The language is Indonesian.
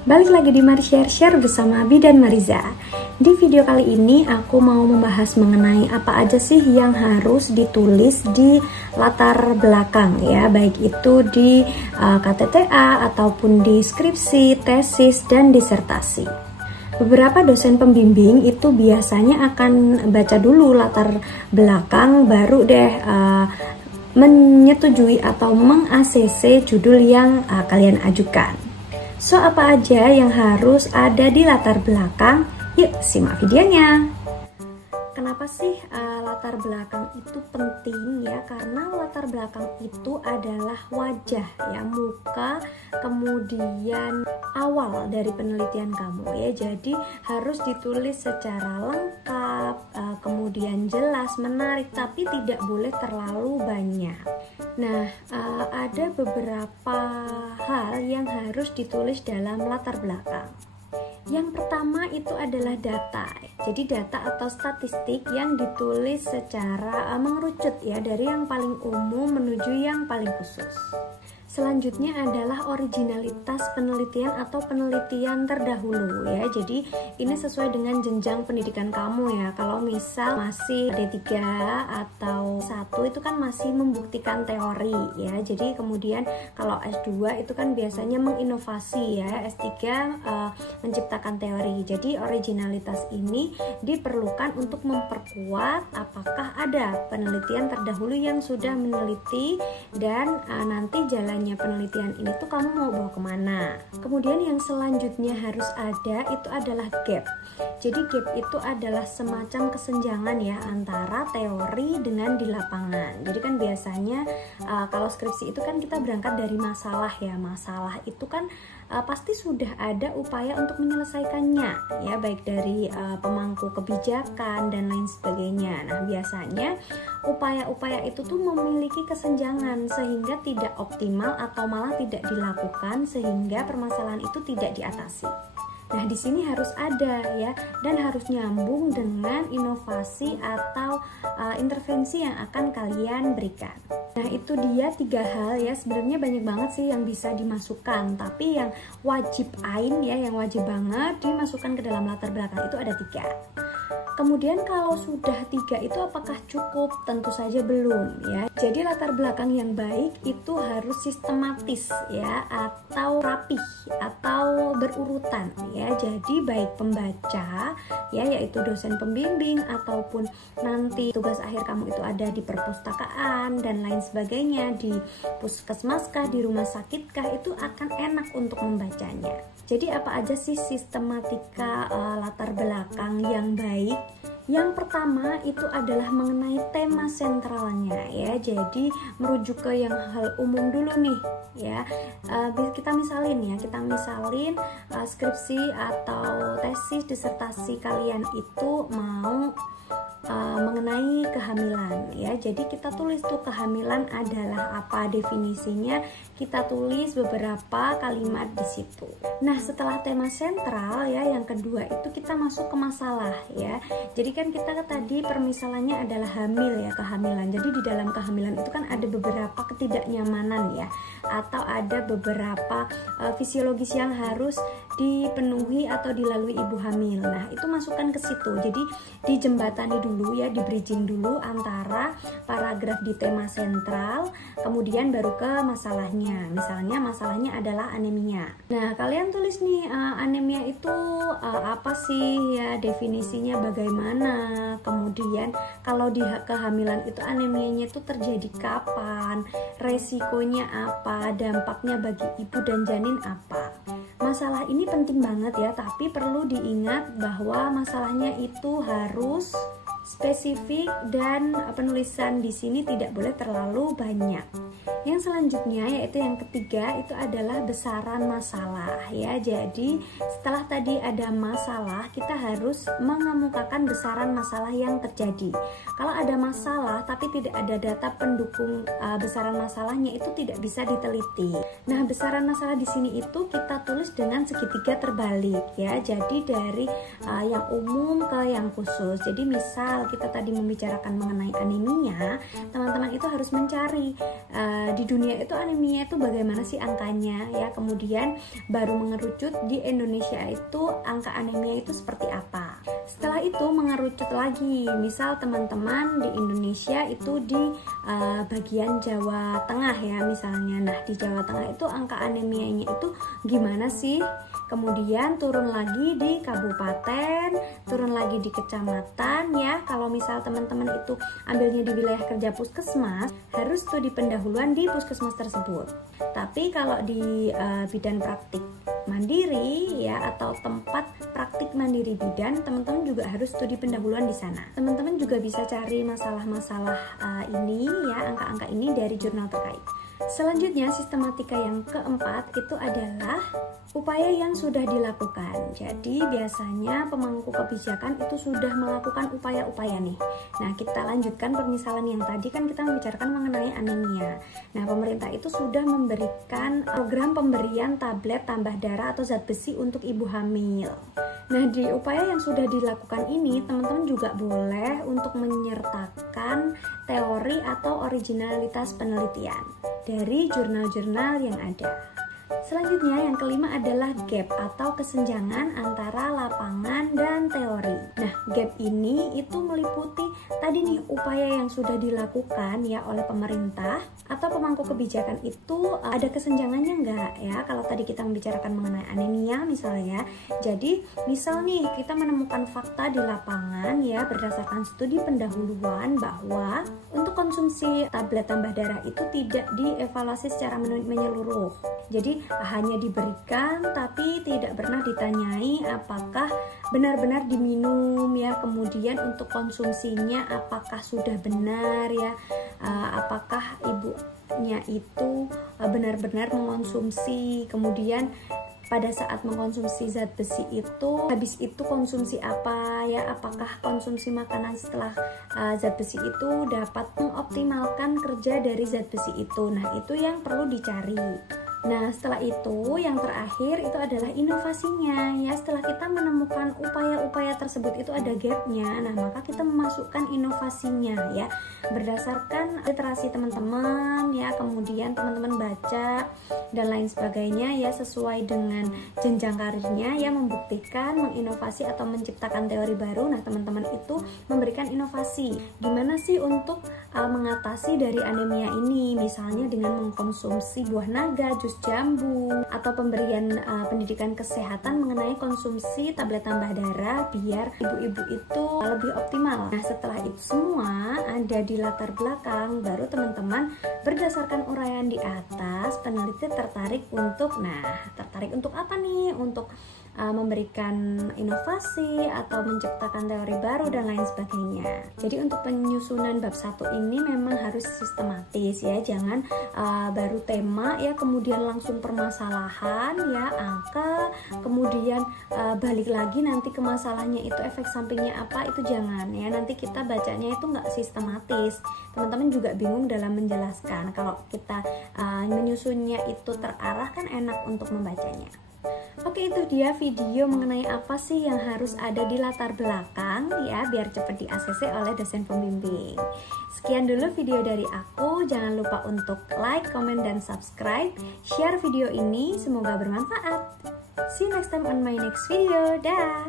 Balik lagi di Mari Share bersama Abi dan Mariza. Di video kali ini aku mau membahas mengenai apa aja sih yang harus ditulis di latar belakang ya, baik itu di KTTA ataupun di skripsi, tesis, dan disertasi. Beberapa dosen pembimbing itu biasanya akan baca dulu latar belakang, baru deh menyetujui atau meng-ACC judul yang kalian ajukan. So, apa aja yang harus ada di latar belakang? Yuk, simak videonya. Kenapa sih latar belakang itu penting ya? Karena latar belakang itu adalah wajah ya, muka, kemudian awal dari penelitian kamu ya. Jadi harus ditulis secara lengkap, kemudian jelas, menarik, tapi tidak boleh terlalu banyak. Nah, ada beberapa hal yang harus ditulis dalam latar belakang. Yang pertama itu adalah data. Jadi data atau statistik yang ditulis secara mengerucut ya, dari yang paling umum menuju yang paling khusus. Selanjutnya adalah originalitas penelitian atau penelitian terdahulu ya. Jadi ini sesuai dengan jenjang pendidikan kamu ya. Kalau misal masih D3 atau 1 itu kan masih membuktikan teori ya. Jadi kemudian kalau S2 itu kan biasanya menginovasi ya. S3 menciptakan teori. Jadi originalitas ini diperlukan untuk memperkuat apakah ada penelitian terdahulu yang sudah meneliti dan nanti jalan penelitian ini tuh kamu mau bawa kemana. Kemudian yang selanjutnya harus ada itu adalah gap. Jadi gap itu adalah semacam kesenjangan ya antara teori dengan di lapangan. Jadi kan biasanya kalau skripsi itu kan kita berangkat dari masalah ya. Masalah itu kan pasti sudah ada upaya untuk menyelesaikannya ya, baik dari pemangku kebijakan dan lain sebagainya. Nah, biasanya upaya-upaya itu tuh memiliki kesenjangan sehingga tidak optimal atau malah tidak dilakukan sehingga permasalahan itu tidak diatasi. Nah, di sini harus ada ya, dan harus nyambung dengan inovasi atau intervensi yang akan kalian berikan. Nah, itu dia 3 hal ya. Sebenarnya banyak banget sih yang bisa dimasukkan, tapi yang wajib ain ya, yang wajib banget dimasukkan ke dalam latar belakang itu ada 3. Kemudian kalau sudah 3 itu apakah cukup? Tentu saja belum ya. Jadi latar belakang yang baik itu harus sistematis ya, atau rapih atau berurutan ya. Jadi baik pembaca ya, yaitu dosen pembimbing ataupun nanti tugas akhir kamu itu ada di perpustakaan dan lain sebagainya, di puskesmaskah, di rumah sakitkah, itu akan enak untuk membacanya. Jadi apa aja sih sistematika latar belakang yang baik? Yang pertama itu adalah mengenai tema sentralnya ya. Jadi merujuk ke yang hal umum dulu nih ya. Kita misalin skripsi atau tesis disertasi kalian itu mau mengenai kehamilan ya. Jadi kita tulis tuh kehamilan adalah apa, definisinya kita tulis beberapa kalimat di situ. Nah, setelah tema sentral ya, yang kedua itu kita masuk ke masalah ya. Jadi kan kita tadi permisalannya adalah hamil ya, kehamilan. Jadi di dalam kehamilan itu kan ada beberapa ketidaknyamanan ya, atau ada beberapa fisiologis yang harus dipenuhi atau dilalui ibu hamil. Nah, itu masukkan ke situ. Jadi dijembatani dulu ya, di bridging dulu antara paragraf di tema sentral, kemudian baru ke masalahnya. Misalnya masalahnya adalah anemia. Nah, kalian tulis nih anemia itu apa sih ya, definisinya bagaimana, kemudian kalau di kehamilan itu anemianya itu terjadi kapan, resikonya apa, dampaknya bagi ibu dan janin apa. Masalah ini penting banget ya, tapi perlu diingat bahwa masalahnya itu harus spesifik dan penulisan di sini tidak boleh terlalu banyak. Yang selanjutnya yaitu yang ketiga itu adalah besaran masalah ya. Jadi setelah tadi ada masalah, kita harus mengemukakan besaran masalah yang terjadi. Kalau ada masalah tapi tidak ada data pendukung besaran masalahnya, itu tidak bisa diteliti. Nah, besaran masalah di sini itu kita tulis dengan segitiga terbalik ya. Jadi dari yang umum ke yang khusus. Jadi misal kita tadi membicarakan mengenai anemia, teman-teman itu harus mencari di dunia itu anemia itu bagaimana sih angkanya ya, kemudian baru mengerucut di Indonesia itu angka anemia itu seperti apa. Setelah itu mengerucut lagi, misal teman-teman di Indonesia itu di bagian Jawa Tengah ya misalnya. Nah di Jawa Tengah itu angka anemianya itu gimana sih? Kemudian turun lagi di kabupaten, turun lagi di kecamatan ya. Kalau misal teman-teman itu ambilnya di wilayah kerja puskesmas, harus studi pendahuluan di puskesmas tersebut. Tapi kalau di bidan praktik mandiri ya atau tempat praktik mandiri bidan, teman-teman juga harus studi pendahuluan di sana. Teman-teman juga bisa cari masalah-masalah ini ya, angka-angka ini dari jurnal terkait. Selanjutnya, sistematika yang keempat itu adalah upaya yang sudah dilakukan. Jadi biasanya pemangku kebijakan itu sudah melakukan upaya-upaya nih. Nah kita lanjutkan permisalan yang tadi, kan kita membicarakan mengenai anemia. Nah pemerintah itu sudah memberikan program pemberian tablet tambah darah atau zat besi untuk ibu hamil. Nah di upaya yang sudah dilakukan ini, teman-teman juga boleh untuk menyertakan teori atau originalitas penelitian dari jurnal-jurnal yang ada. Selanjutnya yang kelima adalah gap atau kesenjangan antara lapangan dan teori. Nah gap ini itu meliputi tadi nih upaya yang sudah dilakukan ya oleh pemerintah atau pemangku kebijakan itu ada kesenjangannya enggak ya. Kalau tadi kita membicarakan mengenai anemia misalnya, jadi misal nih kita menemukan fakta di lapangan ya berdasarkan studi pendahuluan bahwa untuk konsumsi tablet tambah darah itu tidak dievaluasi secara menyeluruh. Jadi hanya diberikan tapi tidak pernah ditanyai apakah benar-benar diminum ya, kemudian untuk konsumsinya apakah sudah benar ya, apakah ibunya itu benar-benar mengonsumsi, kemudian pada saat mengkonsumsi zat besi itu habis itu konsumsi apa ya, apakah konsumsi makanan setelah zat besi itu dapat mengoptimalkan kerja dari zat besi itu. Nah itu yang perlu dicari. Nah setelah itu yang terakhir itu adalah inovasinya ya. Setelah kita menemukan upaya-upaya tersebut itu ada gapnya, nah maka kita memasukkan inovasinya ya berdasarkan literasi teman-teman ya, kemudian teman-teman baca dan lain sebagainya ya sesuai dengan jenjang karirnya ya, membuktikan, menginovasi atau menciptakan teori baru. Nah teman-teman itu memberikan inovasi gimana sih untuk mengatasi dari anemia ini, misalnya dengan mengkonsumsi buah naga, jus jambu, atau pemberian pendidikan kesehatan mengenai konsumsi tablet tambah darah biar ibu-ibu itu lebih optimal. Nah setelah itu semua ada di latar belakang, baru teman-teman berdasarkan uraian di atas peneliti tertarik untuk apa nih? Untuk memberikan inovasi atau menciptakan teori baru dan lain sebagainya. Jadi untuk penyusunan bab 1 ini memang harus sistematis ya, jangan baru tema ya kemudian langsung permasalahan ya, angka, kemudian balik lagi nanti ke masalahnya itu efek sampingnya apa, itu jangan ya, nanti kita bacanya itu nggak sistematis, teman-teman juga bingung dalam menjelaskan. Kalau kita menyusunnya itu terarah kan enak untuk membacanya. Oke, itu dia video mengenai apa sih yang harus ada di latar belakang ya biar cepat di ACC oleh dosen pembimbing. Sekian dulu video dari aku, jangan lupa untuk like, comment, dan subscribe, share video ini, semoga bermanfaat. See you next time on my next video, dah.